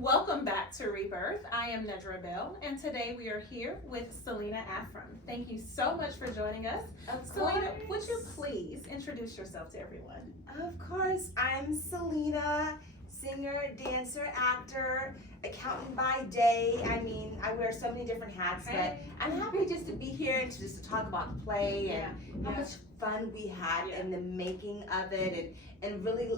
Welcome back to Rebirth. I am Nedra Bell, and today we are here with Selena Affram. Thank you so much for joining us. Of Selena, course. would you please introduce yourself to everyone? Of course, I'm Selena, singer, dancer, actor, accountant by day. I wear so many different hats, but I'm happy just to be here and just to talk about the play and how much fun we had in the making of it and really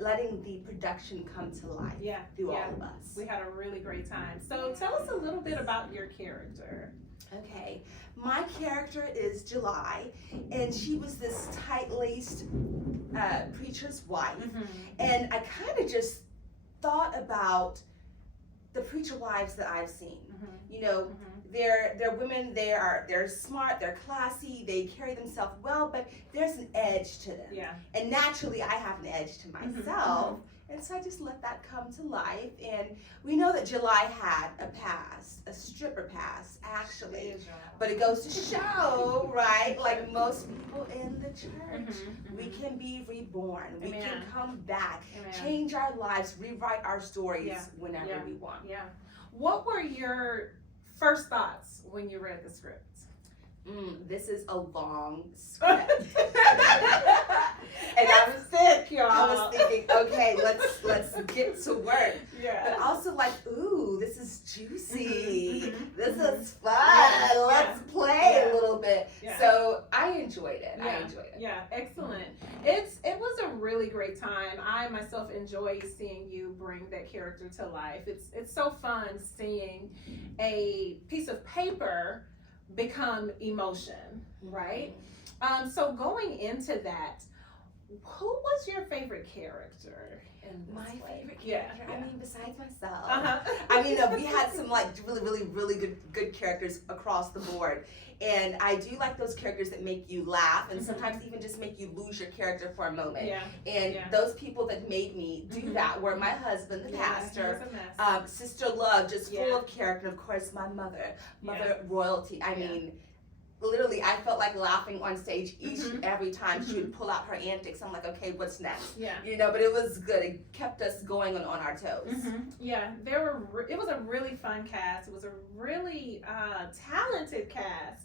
letting the production come to life through all of us. We had a really great time. So tell us a little bit about your character. Okay, my character is July, and she was this tight-laced preacher's wife, and I kind of just thought about the preacher wives that I've seen. You know, they're women. They're smart. They're classy. They carry themselves well, but there's an edge to them. And naturally, I have an edge to myself. And so I just let that come to life. And we know that July had a past, a stripper past, actually. But it goes to show, right, like most people in the church, we can be reborn. We can come back, change our lives, rewrite our stories whenever we want. What were your first thoughts when you read the script? This is a long script. And I was sick, y'all. I was thinking, okay, let's get to work. But also like, ooh, this is juicy. This is fun. Let's play a little bit. So I enjoyed it. Yeah, excellent. It was a really great time. I myself enjoy seeing you bring that character to life. It's so fun seeing a piece of paper become emotion, right? So going into that, who was your favorite character in this My play? favorite character? I mean, besides myself. We had some like really good characters across the board. And I do like those characters that make you laugh and sometimes even just make you lose your character for a moment. And those people that made me do that were my husband, the pastor, Sister Love, just full of character, of course, my mother royalty. I mean, literally, I felt like laughing on stage each and every time she would pull out her antics. I'm like, okay, what's next? You know, but it was good. It kept us going on our toes. It was a really fun cast. It was a really talented cast.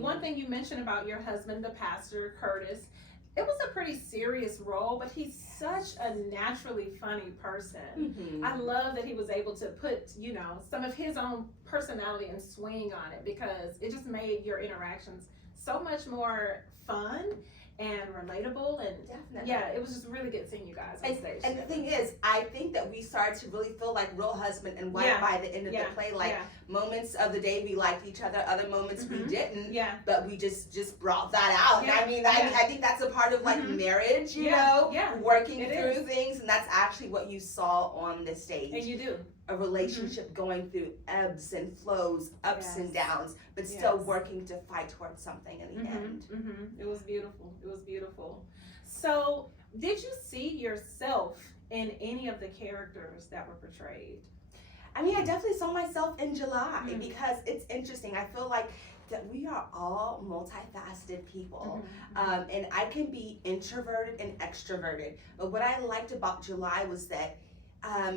One thing you mentioned about your husband, the pastor, Curtis, it was a pretty serious role, but he's such a naturally funny person. I love that he was able to put, you know, some of his own personality and swing on it because it just made your interactions so much more fun and relatable. And it was just really good seeing you guys on stage. And the thing is, I think that we started to really feel like real husband and wife by the end of the play. Like moments of the day we liked each other, other moments we didn't. But we just brought that out. I think that's a part of like marriage, you know, working through things, and that's actually what you saw on the stage. And you do. A relationship going through ebbs and flows, ups and downs, but still working to fight towards something in the end. It was beautiful. It was beautiful. So, did you see yourself in any of the characters that were portrayed? I mean, I definitely saw myself in July because it's interesting. I feel like that we are all multifaceted people, and I can be introverted and extroverted. But what I liked about July was that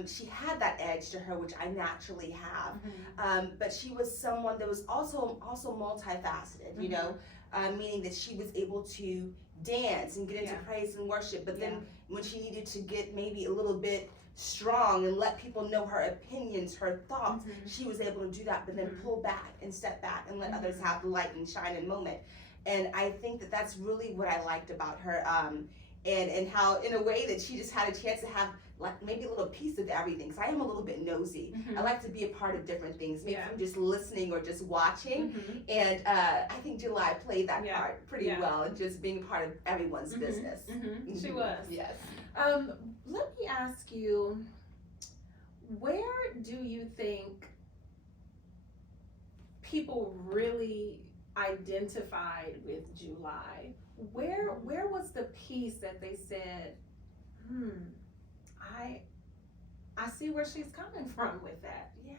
she had that edge to her, which I naturally have. But she was someone that was also multifaceted, you know, meaning that she was able to dance and get into praise and worship. But then when she needed to get maybe a little bit strong and let people know her opinions, her thoughts, she was able to do that, but then pull back and step back and let others have the light and shine in moment. And I think that that's really what I liked about her. And how in a way that she just had a chance to have like maybe a little piece of everything. So I am a little bit nosy. I like to be a part of different things, maybe from just listening or just watching. And I think July played that part pretty well, and just being a part of everyone's business. She was. Yes. Let me ask you, where do you think people really identified with July? Where was the piece that they said, I see where she's coming from with that? Yeah,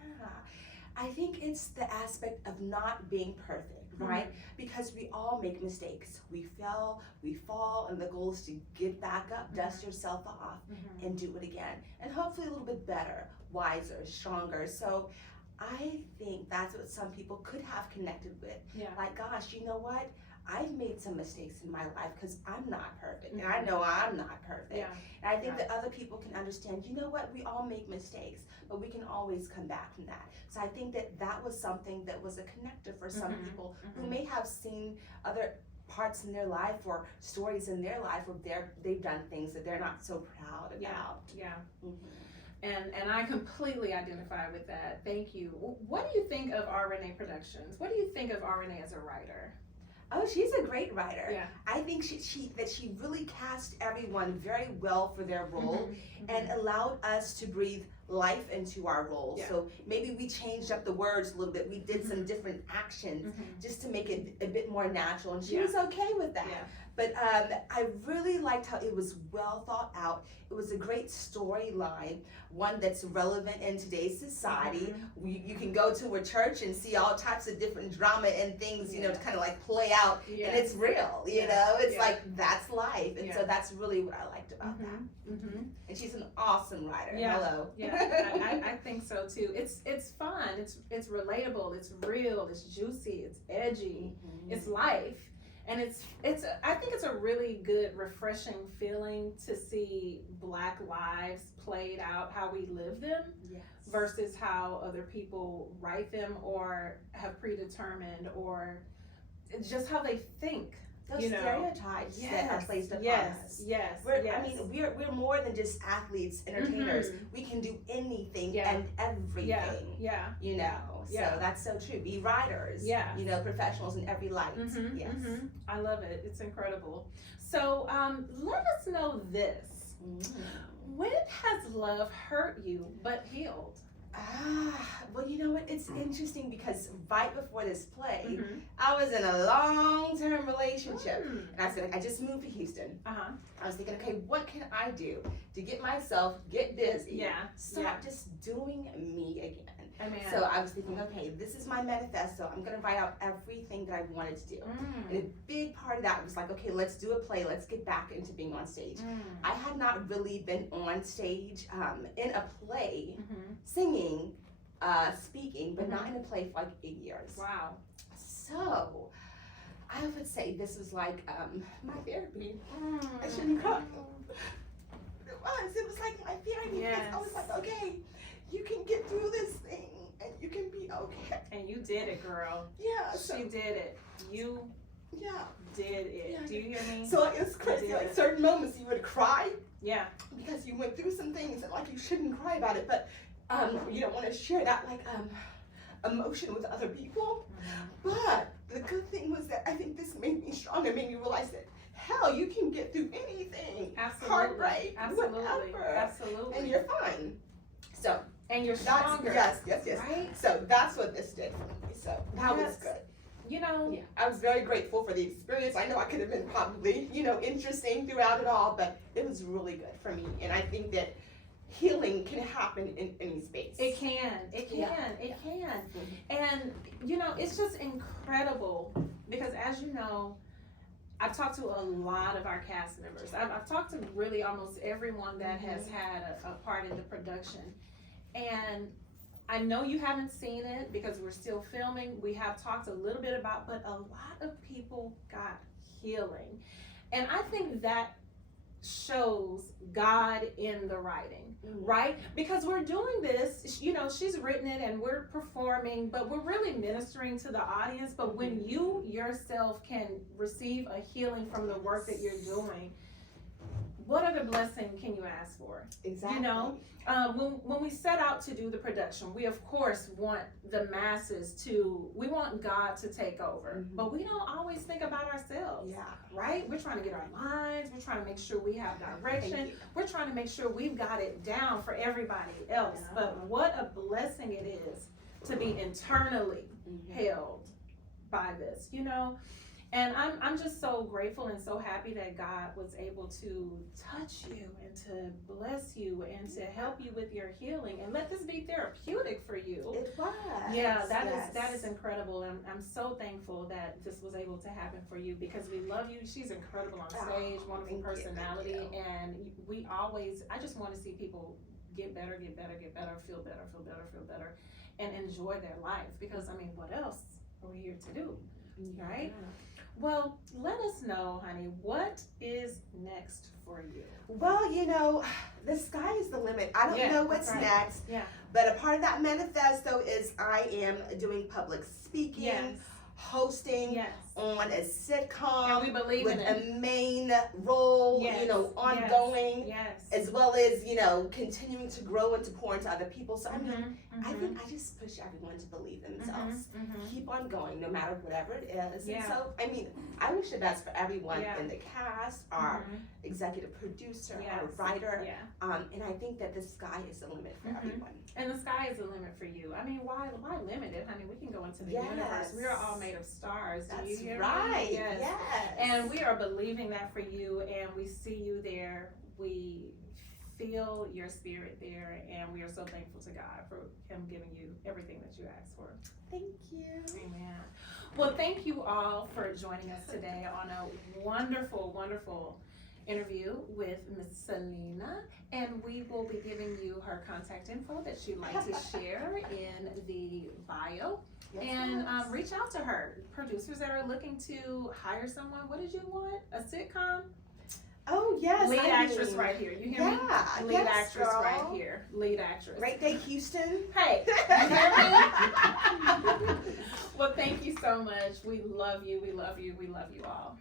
I think it's the aspect of not being perfect, right? Because we all make mistakes. We fail, we fall, and the goal is to get back up, dust yourself off, and do it again. And hopefully a little bit better, wiser, stronger. So I think that's what some people could have connected with. Yeah. Like, gosh, you know what? I've made some mistakes in my life because I'm not perfect. And I know I'm not perfect. Yeah. And I think that other people can understand, you know what? We all make mistakes, but we can always come back from that. So I think that that was something that was a connector for some people who may have seen other parts in their life or stories in their life where they've done things that they're not so proud about. Yeah. And I completely identify with that. Thank you. What do you think of Renee Productions? What do you think of Renee as a writer? Oh, she's a great writer. Yeah. I think she really cast everyone very well for their role and allowed us to breathe life into our roles. Yeah. So maybe we changed up the words a little bit. We did some different actions just to make it a bit more natural, and she was okay with that. Yeah. But I really liked how it was well thought out. It was a great storyline, one that's relevant in today's society. You can go to a church and see all types of different drama and things, you know, to kind of like play out, and it's real, you know? It's like, that's life. And so that's really what I liked about that. And she's an awesome writer. Hello. I think so too. It's fun, it's relatable, it's real, it's juicy, it's edgy, it's life. And I think it's a really good, refreshing feeling to see Black lives played out, how we live them, versus how other people write them or have predetermined, or just how they think. Those stereotypes that are placed upon us. I mean, we're more than just athletes, entertainers. We can do anything and everything. You know. So that's so true. Be writers. You know, professionals in every light. I love it. It's incredible. So let us know this. When has love hurt you but healed? Well, you know what? It's interesting because right before this play, I was in a long-term relationship. And I said, I just moved to Houston. I was thinking, okay, what can I do to get myself, get busy, stop just doing me again? So I was thinking, okay, this is my manifesto. I'm going to write out everything that I wanted to do. And a big part of that was like, okay, let's do a play. Let's get back into being on stage. I had not really been on stage in a play, singing, speaking, but not in a play for like 8 years. Wow. So I would say this was like my therapy. I shouldn't cry. It was like my therapy. Because I was like, okay, you can get through this thing and you can be okay. And you did it, girl. She did it. You did it. Do you hear me? So it's crazy. Like certain moments you would cry. Yeah. Because you went through some things and like you shouldn't cry about it, but you don't want to share that like emotion with other people. But the good thing was that I think this made me strong and made me realize that hell, you can get through anything. Absolutely. Heartbreak, Absolutely. whatever. Absolutely. And you're fine. So and you're stronger. Yes. Right? So that's what this did for me. So that was good. You know, I was very grateful for the experience. I know I could have been probably, interesting throughout it all, but it was really good for me. And I think that healing can happen in any space. It can. And, it's just incredible because as you know, I've talked to a lot of our cast members. I've talked to really almost everyone that has had a part in the production. And I know you haven't seen it because we're still filming. We have talked a little bit about, but a lot of people got healing. And I think that shows God in the writing, right? Because we're doing this, she's written it and we're performing, but we're really ministering to the audience. But when you yourself can receive a healing from the work that you're doing, what other blessing can you ask for? Exactly. When we set out to do the production, we of course want the masses we want God to take over, but we don't always think about ourselves, right? We're trying to get our lines, we're trying to make sure we have direction, we're trying to make sure we've got it down for everybody else, but what a blessing it is to be internally held by this, And I'm just so grateful and so happy that God was able to touch you and to bless you and to help you with your healing and let this be therapeutic for you. It was. Yeah, that Yes. is incredible. I'm so thankful that this was able to happen for you because we love you. She's incredible on stage, wonderful personality, and I just want to see people get better, feel better, and enjoy their life because I mean, what else are we here to do, right? Well, let us know, honey, what is next for you? Well, you know, the sky is the limit. I don't know what's next. Yeah. But a part of that manifesto is I am doing public speaking, Yes. hosting Yes. on a sitcom And we believe with in it. a main role, Yes. you know, ongoing, Yes. as well as, you know, continuing to grow and to pour into other people. So, I mean, Mm-hmm. I think I just push everyone to believe in themselves. Mm-hmm. Keep on going, no matter whatever it is. Yeah. And so, I mean, I wish the best for everyone Yeah. in the cast, our executive producer, Yes. our writer. Yeah. And I think that the sky is the limit for Mhm. everyone. And the sky is the limit for you. I mean, why limit it, honey? We can go into the Yes. universe. We are all made of stars. Do you That's hear right. me? Yes. Yes. And we are believing that for you, and we see you there. We feel your spirit there, and we are so thankful to God for Him giving you everything that you asked for. Thank you. Amen. Well, thank you all for joining us today on a wonderful, wonderful interview with Miss Selena, and we will be giving you her contact info that she'd like to share in the bio. Yes, And yes. reach out to her. Producers that are looking to hire someone, what did you want? A sitcom? Oh, yes. Lead I actress mean, right here. You hear me? Yeah. Lead yes, actress girl. right here. Lead actress. Great Day Houston. Hey, you hear me? Well, thank you so much. We love you. We love you. We love you all.